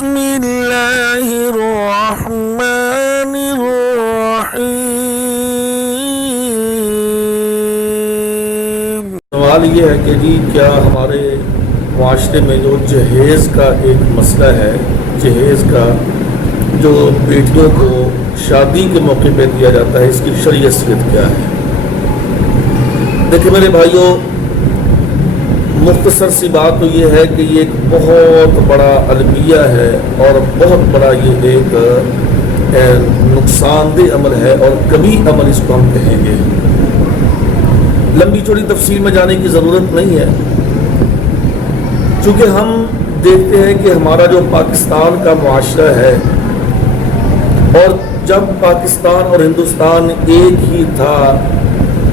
بسم اللہ الرحمن الرحیم۔ سوال یہ ہے کہ جی کیا ہمارے معاشرے میں جو جہیز کا ایک مسئلہ ہے، جہیز کا جو بیٹیوں کو شادی کے موقع پہ دیا جاتا ہے، اس کی شرعی حیثیت کیا ہے؟ دیکھیں میرے بھائیوں، مختصر سی بات تو یہ ہے کہ یہ ایک بہت بڑا المیہ ہے اور بہت بڑا یہ ایک نقصان دہ عمل ہے اور کبھی عمل اس کو ہم کہیں گے۔ لمبی چوڑی تفصیل میں جانے کی ضرورت نہیں ہے، چونکہ ہم دیکھتے ہیں کہ ہمارا جو پاکستان کا معاشرہ ہے، اور جب پاکستان اور ہندوستان ایک ہی تھا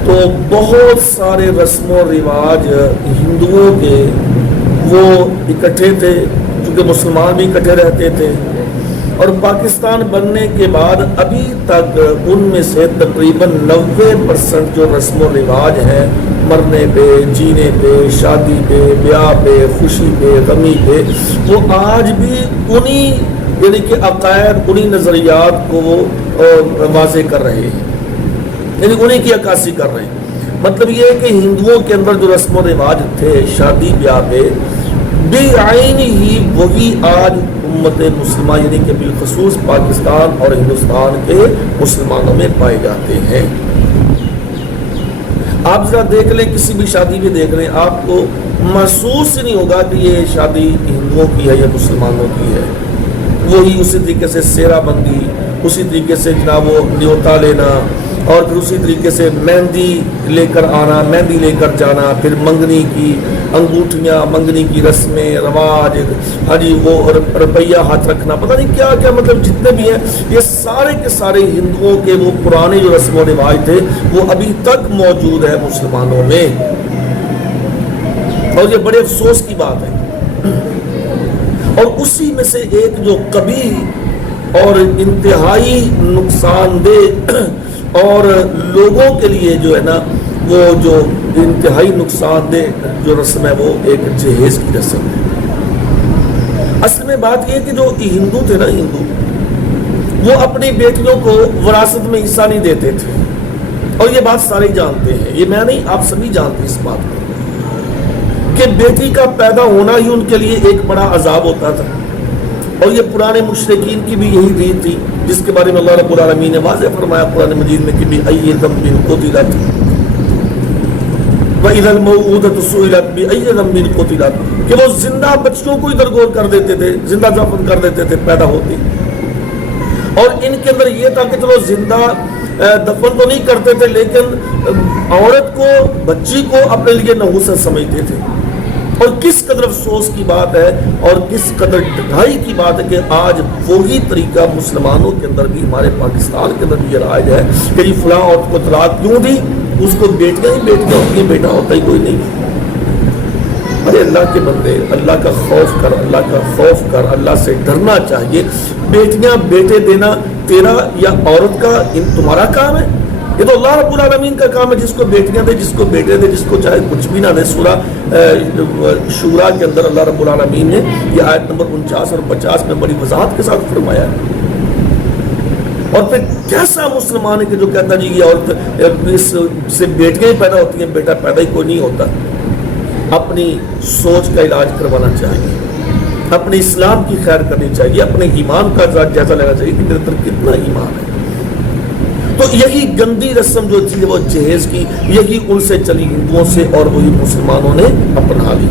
تو بہت سارے رسم و رواج ہندوؤں کے وہ اکٹھے تھے، چونکہ مسلمان بھی اکٹھے رہتے تھے، اور پاکستان بننے کے بعد ابھی تک ان میں سے تقریباً 90% جو رسم و رواج ہیں، مرنے پہ، جینے پہ، شادی پہ، بیاہ پہ، خوشی پہ، غمی پہ، وہ آج بھی انہی یعنی کہ عقائد، انہی نظریات کو واضح کر رہے ہیں، یعنی انہیں کی عکاسی کر رہے ہیں۔ مطلب یہ ہے کہ ہندوؤں کے اندر جو رسم و رواج تھے شادی بیاہ پہ، بے عین ہی وہی آج امت مسلمہ یعنی کہ بالخصوص پاکستان اور ہندوستان کے مسلمانوں میں پائے جاتے ہیں۔ آپ ذرا دیکھ لیں، کسی بھی شادی میں دیکھ لیں، آپ کو محسوس ہی نہیں ہوگا کہ یہ شادی ہندوؤں کی ہے یا مسلمانوں کی ہے۔ وہی اسی طریقے سے سیرا بندی، اسی طریقے سے جناب وہ نیوتا لینا، اور پھر اسی طریقے سے مہندی لے کر آنا، مہندی لے کر جانا، پھر منگنی کی انگوٹھیاں، منگنی کی رسمیں رواج، ہاں جی وہ روپیہ ہاتھ رکھنا، پتہ نہیں کیا کیا، مطلب جتنے بھی ہیں یہ سارے کے سارے ہندوؤں کے وہ پرانے جو رسم و رواج تھے وہ ابھی تک موجود ہے مسلمانوں میں، اور یہ بڑے افسوس کی بات ہے۔ اور اسی میں سے ایک جو قبیح اور انتہائی نقصان دہ اور لوگوں کے لیے جو ہے نا وہ جو انتہائی نقصان دہ جو رسم ہے وہ ایک جہیز کی رسم ہے۔ اصل میں بات یہ ہے کہ جو ہندو تھے نا، ہندو وہ اپنی بیٹیوں کو وراثت میں حصہ نہیں دیتے تھے، اور یہ بات سارے جانتے ہیں، یہ میں نہیں آپ سبھی جانتے اس بات کو، کہ بیٹی کا پیدا ہونا ہی ان کے لیے ایک بڑا عذاب ہوتا تھا، اور یہ پرانے مشرکین کی بھی یہی دین تھی، جس کے بارے میں اللہ رب العالمین نے واضح فرمایا قرآن مجید میں کہ بِأَيِّ ذَنبٍ قُتِلَتْ وَإِذَا الْمَوْءُودَةُ سُئِلَتْ بِأَيِّ ذَنبٍ قُتِلَتْ، کہ وہ زندہ بچوں کو ادھر گور کر دیتے تھے، زندہ دفن کر دیتے تھے پیدا ہوتے، اور ان کے اندر یہ تھا کہ چلو زندہ دفن تو نہیں کرتے تھے، لیکن عورت کو، بچی کو اپنے لیے نحوست سمجھتے تھے۔ اور کس قدر افسوس کی بات ہے اور کس قدر ڈھائی کی بات ہے کہ آج وہی طریقہ مسلمانوں کے اندر بھی، ہمارے پاکستان کے اندر بھی یہ رائج ہے کہ یہ فلاں عورت کو طلاق کیوں دی، اس کو بیٹیاں ہی بیٹیاں ہوتی ہیں، بیٹا ہوتا ہی کوئی نہیں۔ ارے اللہ کے بندے، اللہ کا خوف کر، اللہ کا خوف کر، اللہ سے ڈرنا چاہیے۔ بیٹیاں بیٹے دینا تیرا یا عورت کا تمہارا کام ہے؟ یہ تو اللہ رب العالمین کا کام ہے، جس کو بیٹیاں دے، جس کو بیٹے دے، جس کو چاہے کچھ بھی نہ دے۔ سورہ شورا کے اندر اللہ رب العالمین نے یہ آیت نمبر 49 اور 50 میں بڑی وضاحت کے ساتھ فرمایا ہے۔ اور پھر کیسا مسلمان ہے کہ جو کہتا جی یہ عورت اس سے بیٹیاں ہی پیدا ہوتی ہیں، بیٹا پیدا ہی کوئی نہیں ہوتا۔ اپنی سوچ کا علاج کروانا چاہیے، اپنے اسلام کی خیر کرنی چاہیے، اپنے ایمان کا جائزہ لینا چاہیے کہ میرے اندر کتنا ایمان ہے۔ تو یہی گندی رسم جو تھی وہ جہیز کی، یہی ان سے چلی ہندوؤں سے، اور وہی مسلمانوں نے اپنا لی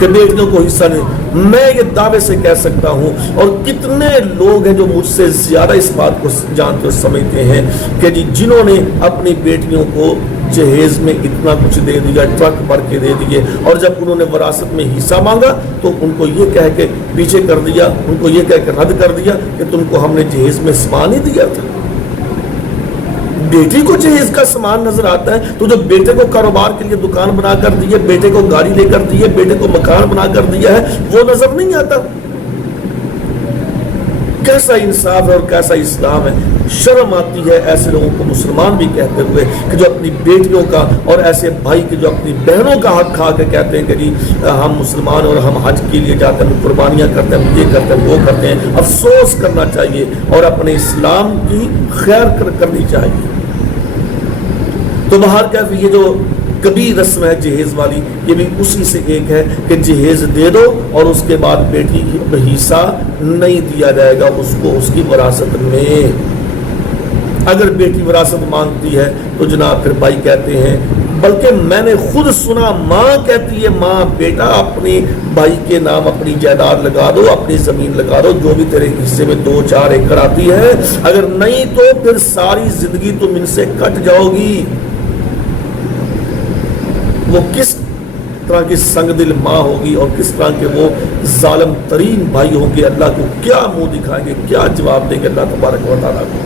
کہ بیٹیوں کو حصہ نہیں۔ میں یہ دعوے سے کہہ سکتا ہوں، اور کتنے لوگ ہیں جو مجھ سے زیادہ اس بات کو جانتے اور سمجھتے ہیں کہ جی جنہوں نے اپنی بیٹیوں کو جہیز میں اتنا کچھ دے دیا، ٹرک بھر کے دے دیے، اور جب انہوں نے وراثت میں حصہ مانگا تو ان کو یہ کہہ کے پیچھے کر دیا، ان کو یہ کہہ کے رد کر دیا کہ تم کو ہم نے جہیز میں سامان ہی دیا تھا۔ بیٹی کو جہیز کا سامان نظر آتا ہے تو جو بیٹے کو کاروبار کے لیے دکان بنا کر دی ہے، بیٹے کو گاڑی لے کر دی ہے، بیٹے کو مکان بنا کر دیا ہے، وہ نظر نہیں آتا۔ کیسا انصاف ہے اور کیسا اسلام ہے؟ شرم آتی ہے ایسے لوگوں کو مسلمان بھی کہتے ہوئے کہ جو اپنی بیٹیوں کا اور ایسے بھائی کے جو اپنی بہنوں کا حق کھا کے کہتے ہیں کہ جی ہم مسلمان اور ہم حج کے لیے جاتے ہیں، قربانیاں کرتے ہیں، یہ کرتے ہیں وہ کرتے ہیں۔ افسوس کرنا چاہیے اور اپنے اسلام کی خیر کرنی چاہیے۔ تو باہر کیف یہ جو کبھی رسم ہے جہیز والی، یہ بھی اسی سے ایک ہے کہ جہیز دے دو اور اس کے بعد بیٹی کو حصہ نہیں دیا جائے گا اس کو اس کی وراثت میں۔ اگر بیٹی وراثت مانگتی ہے تو جناب پھر بھائی کہتے ہیں، بلکہ میں نے خود سنا ماں کہتی ہے، ماں بیٹا اپنے بھائی کے نام اپنی جائیداد لگا دو، اپنی زمین لگا دو، جو بھی تیرے حصے میں 2-4 ایکڑ آتی ہے، اگر نہیں تو پھر ساری زندگی تم ان سے کٹ جاؤ گی۔ وہ کس طرح کی سنگ دل ماں ہوگی اور کس طرح کے وہ ظالم ترین بھائی ہوں گے، اللہ کو کیا منہ دکھائیں گے، کیا جواب دیں گے اللہ تبارک و تعالیٰ کو۔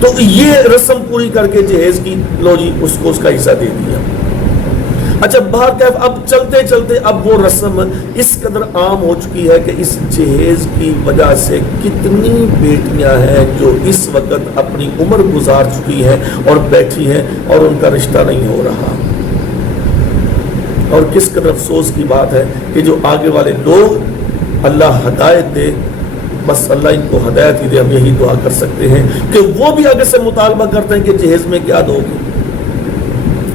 تو یہ رسم پوری کر کے جہیز کی، لو جی اس کو اس کا حصہ دے دیا۔ اچھا باہر کیف اب چلتے چلتے اب وہ رسم اس قدر عام ہو چکی ہے کہ اس جہیز کی وجہ سے کتنی بیٹیاں ہیں جو اس وقت اپنی عمر گزار چکی ہیں اور بیٹھی ہیں اور ان کا رشتہ نہیں ہو رہا۔ اور کس قدر افسوس کی بات ہے کہ جو آگے والے لوگ اللہ ہدایت دے، بس اللہ ان کو ہدایت ہی دے، ہم یہی دعا کر سکتے ہیں کہ وہ بھی آگے سے مطالبہ کرتے ہیں کہ جہیز میں کیا دو گی،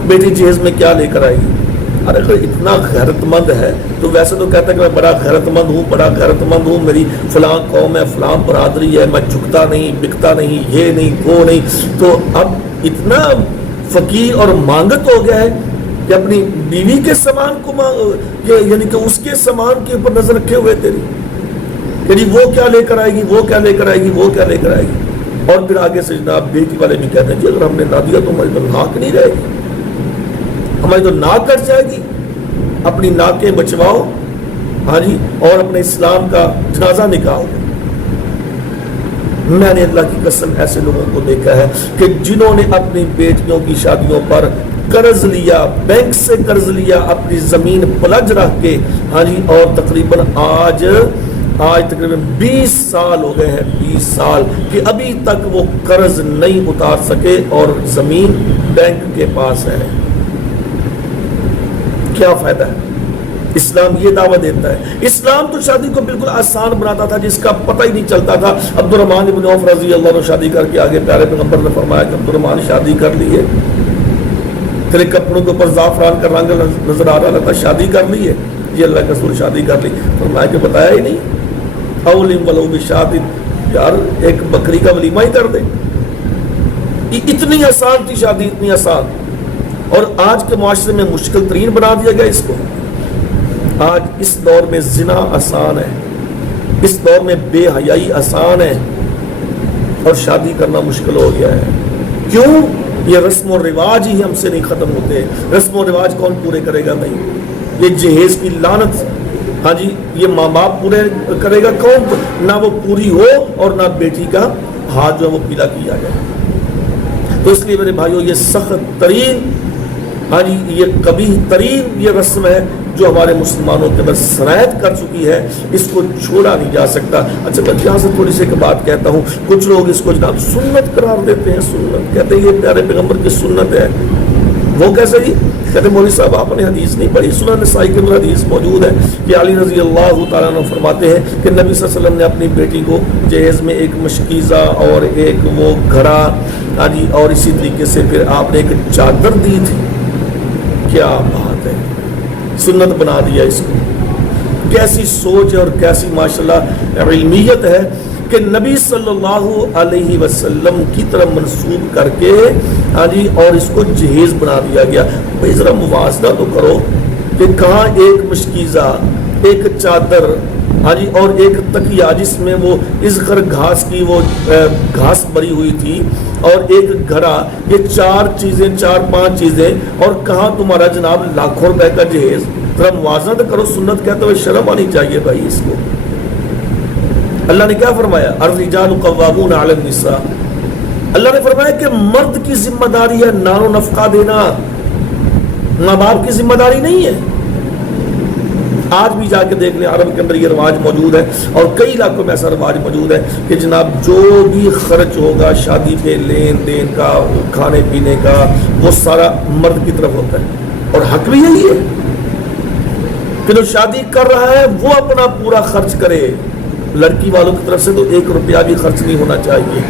بیٹی جہیز میں کیا لے کر آئے گی۔ ارے اگر اتنا غیرت مند ہے تو ویسے تو کہتا ہے کہ میں بڑا غیرت مند ہوں، بڑا غیرت مند ہوں، میری فلاں قوم ہے، فلاں برادری ہے، میں جھکتا نہیں، بکتا نہیں، یہ نہیں وہ نہیں۔ تو اب اتنا فقیر اور مانگت ہو گیا ہے کہ اپنی بیوی کے سامان کو یعنی کہ اس کے سامان کے اوپر نظر رکھے ہوئے تیری کہ جی وہ کیا لے کر آئے گی، وہ کیا لے کر آئے گی، وہ کیا لے کر آئے گی۔ اور پھر آگے سے جناب بیٹی والے بھی کہتے ہیں جی اگر ہم نے نہ دیا تو ہماری تو ناک نہیں رہے گی، ہماری تو ناک کٹ جائے گی، اپنی ناکیں بچواؤ، ہاں جی، اور اپنے اسلام کا جنازہ نکاؤ۔ میں نے اللہ کی قسم ایسے لوگوں کو دیکھا ہے کہ جنہوں نے اپنی بیٹیوں کی شادیوں پر قرض لیا، بینک سے قرض لیا، اپنی زمین پلج رکھ کے، ہاں جی، اور تقریباً آج تقریباً 20 سال ہو گئے ہیں، 20 سال کہ ابھی تک وہ قرض نہیں اتار سکے اور زمین بینک کے پاس ہے۔ کیا فائدہ ہے؟ اسلام یہ دعویٰ دیتا ہے۔ اسلام تو شادی کو بالکل آسان بناتا تھا، جس کا پتہ ہی نہیں چلتا تھا۔ عبد الرحمن بن عوف رضی اللہ عنہ شادی کر کے آگے پیارے پیغمبر نے فرمایا کہ عبد الرحمن شادی کر لیے، تیرے کپڑوں کے اوپر زعفران کا رنگ نظر آ رہا تھا، شادی کر لی ہے؟ یہ اللہ کے رسول شادی کر لی۔ فرمایا کہ بتایا ہی نہیں، اولم ولو بشاۃ، یار ایک بکری کا ولیمہ ہی کر دے۔ اتنی آسان تھی شادی، اتنی آسان، اور آج کے معاشرے میں مشکل ترین بنا دیا گیا اس کو۔ آج اس دور میں زنا آسان ہے، اس دور میں بے حیائی آسان ہے، اور شادی کرنا مشکل ہو گیا ہے۔ کیوں؟ یہ رسم و رواج ہی ہم سے نہیں ختم ہوتے۔ رسم و رواج کون پورے کرے گا بھائی؟ یہ جہیز کی لعنت، ہاں جی، یہ ماں باپ پورے کرے گا کون؟ نہ وہ پوری ہو اور نہ بیٹی کا ہاتھ جو ہے وہ پیلا کیا جائے۔ تو اس لیے میرے بھائیوں یہ سخت ترین، ہاں جی، یہ قبیح ترین یہ رسم ہے جو ہمارے مسلمانوں کے اندر سرایت کر چکی ہے، اس کو چھوڑا نہیں جا سکتا۔ اچھا میں یہاں سے تھوڑی سی ایک بات کہتا ہوں، کچھ لوگ اس کو جناب سنت قرار دیتے ہیں، سنت کہتے ہیں یہ پیارے پیغمبر کی سنت ہے۔ وہ کیسے جی؟ کہتے ہیں مولوی صاحب آپ نے حدیث نہیں پڑھی، سنن نسائی کے اندر حدیث موجود ہے کہ علی رضی اللہ تعالیٰ عنہ فرماتے ہیں کہ نبی صلی اللہ علیہ وسلم نے اپنی بیٹی کو جہیز میں ایک مشکیزہ اور ایک وہ گھڑا، ہاں جی، اور اسی طریقے سے پھر آپ نے ایک چادر دی تھی۔ کیا بات ہے، سنت بنا دیا اس کو۔ کیسی سوچ ہے اور کیسی ماشاءاللہ علمیت ہے کہ نبی صلی اللہ علیہ وسلم کی طرف منسوب کر کے، ہاں جی، اور اس کو جہیز بنا دیا گیا۔ بھائی ذرا موازنہ تو کرو کہ کہاں ایک مشکیزہ، ایک چادر، ہاں جی، اور ایک تکیہ جس میں وہ ازخر گھاس کی وہ گھاس بری ہوئی تھی، اور ایک گھڑا، یہ 4 چیزیں، 4-5 چیزیں، اور کہاں تمہارا جناب لاکھوں روپے کا جہیز؟ ذرا موازنہ تو کرو۔ سنت کہتے ہوئے شرم آنی چاہیے بھائی اس کو۔ اللہ نے کیا فرمایا؟ الرجال قوامون علی النساء۔ اللہ نے فرمایا کہ مرد کی ذمہ داری ہے نان و نفقہ دینا، ماں باپ کی ذمہ داری نہیں ہے۔ آج بھی جا کے دیکھ لیں، عرب کے اندر یہ رواج موجود ہے، اور کئی علاقوں میں ایسا رواج موجود ہے کہ جناب جو بھی خرچ ہوگا شادی پہ، لین دین کا، کھانے پینے کا، وہ سارا مرد کی طرف ہوتا ہے، اور حق بھی یہی ہے کہ جو شادی کر رہا ہے وہ اپنا پورا خرچ کرے، لڑکی والوں کی طرف سے تو 1 روپیہ بھی خرچ نہیں ہونا چاہیے۔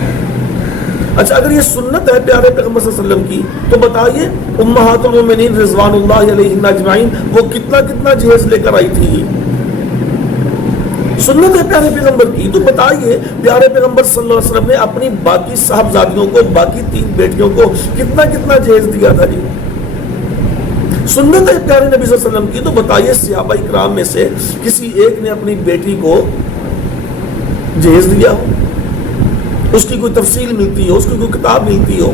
اچھا، اگر یہ سنت ہے پیارے پیغمبر صلی اللہ علیہ وسلم کی، تو بتائیے امہات المومنین رضوان اللہ علیہن اجمعین وہ کتنا جہیز لے کر آئی تھی؟ سنت ہے پیارے پیغمبر کی، تو بتائیے پیارے پیغمبر صلی اللہ علیہ وسلم نے اپنی باقی صاحبزادیوں کو، باقی 3 بیٹیوں کو کتنا جہیز دیا تھا جی؟ سنت ہے پیارے نبی صلی اللہ علیہ وسلم کی، تو بتائیے صحابہ کرام میں سے کسی ایک نے اپنی بیٹی کو جہیز دیا ہو، اس کی کوئی تفصیل ملتی ہو، اس کی کوئی کتاب ملتی ہو؟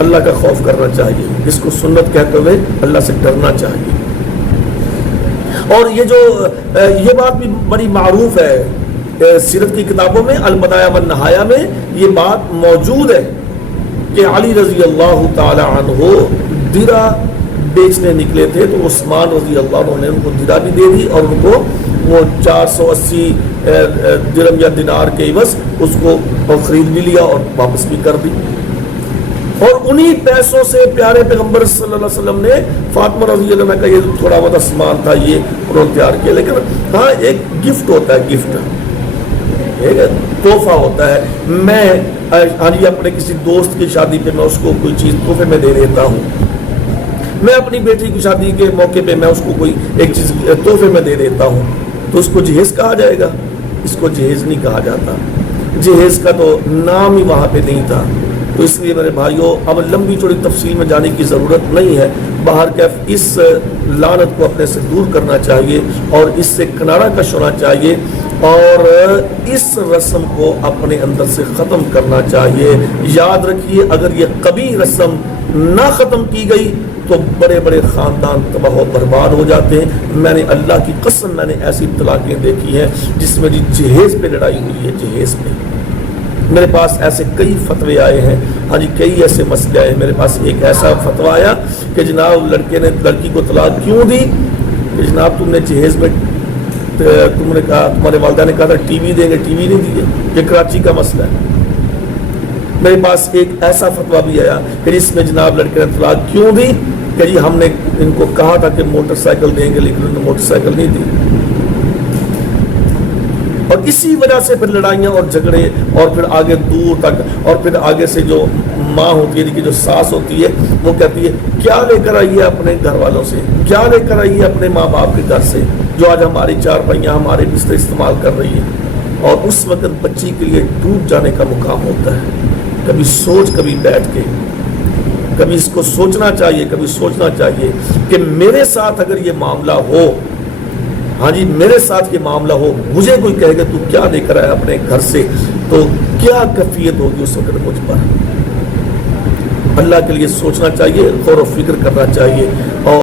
اللہ کا خوف کرنا چاہیے، اس کو سنت کہتے ہوئے اللہ سے ڈرنا چاہیے۔ اور یہ بات بھی بڑی معروف ہے سیرت کی کتابوں میں، البدایہ والنہایہ میں یہ بات موجود ہے کہ علی رضی اللہ تعالی عنہ درہ بیچنے نکلے تھے، تو عثمان رضی اللہ عنہ نے ان کو درہ بھی دے دی، اور ان کو وہ 480 درہم یا دینار کے عوض اس کو خرید بھی لیا اور واپس بھی کر دی۔ اور انہی پیسوں سے پیارے پیغمبر صلی اللہ علیہ وسلم نے فاطمہ رضی اللہ عنہ کا یہ تھوڑا بہت سامان تھا یہ انہوں نے تیار کیا، لیکن ہاں ایک گفٹ ہوتا ہے، گفٹ ایک تحفہ ہوتا ہے۔ میں اپنے کسی دوست کی شادی پہ میں اس کو کوئی چیز تحفے میں دے دیتا ہوں، میں اپنی بیٹی کی شادی کے موقع پہ میں اس کو کوئی ایک چیز تحفے میں دے دیتا ہوں، تو اس کو جہیز کہا جائے گا؟ اس کو جہیز نہیں کہا جاتا، جہیز کا تو نام ہی وہاں پہ نہیں تھا۔ تو اس لیے میرے بھائیوں اب لمبی چوڑی تفصیل میں جانے کی ضرورت نہیں ہے، باہر کیف اس لعنت کو اپنے سے دور کرنا چاہیے اور اس سے کنارہ کش ہونا چاہیے، اور اس رسم کو اپنے اندر سے ختم کرنا چاہیے۔ یاد رکھیے اگر یہ قبیح رسم نہ ختم کی گئی تو بڑے بڑے خاندان تباہ و برباد ہو جاتے ہیں۔ میں نے اللہ کی قسم میں نے ایسی طلاقیں دیکھی ہیں جس میں جہیز پہ لڑائی ہوئی ہے، جہیز پہ۔ میرے پاس ایسے کئی فتوے آئے ہیں، ہاں جی کئی ایسے مسئلے آئے ہیں۔ میرے پاس ایک ایسا فتویٰ آیا کہ جناب لڑکے نے لڑکی کو طلاق کیوں دی کہ جناب تم نے جہیز میں تم نے کہا، تمہارے والدہ نے کہا تھا ٹی وی دیں گے، ٹی وی نہیں دیے، یہ کراچی کا مسئلہ ہے۔ میرے پاس ایک ایسا فتویٰ بھی آیا کہ جس میں جناب لڑکے نے طلاق کیوں دی کہ جی ہم نے ان کو کہا تھا کہ موٹر سائیکل دیں گے لیکن انہوں نے موٹر سائیکل نہیں دی، اور اسی وجہ سے پھر لڑائیاں اور جھگڑے، اور پھر آگے دور تک، اور پھر آگے سے جو ماں ہوتی ہے کہ جو ساس ہوتی ہے وہ کہتی ہے کیا لے کر آئیے اپنے گھر والوں سے، کیا لے کر آئیے اپنے ماں باپ کے گھر سے، جو آج ہماری چارپائیاں ہمارے بستر استعمال کر رہی ہے۔ اور اس وقت بچی کے لیے ڈوب جانے کا مقام ہوتا ہے۔ کبھی سوچ، کبھی بیٹھ کے کبھی اس کو سوچنا چاہیے، کبھی سوچنا چاہیے کہ میرے ساتھ اگر یہ معاملہ ہو، ہاں جی میرے ساتھ یہ معاملہ ہو، مجھے کوئی کہے گا تو کیا لے کر آیا اپنے گھر سے، تو کیا کیفیت ہوگی اس وقت مجھ پر۔ اللہ کے لیے سوچنا چاہیے، غور و فکر کرنا چاہیے، اور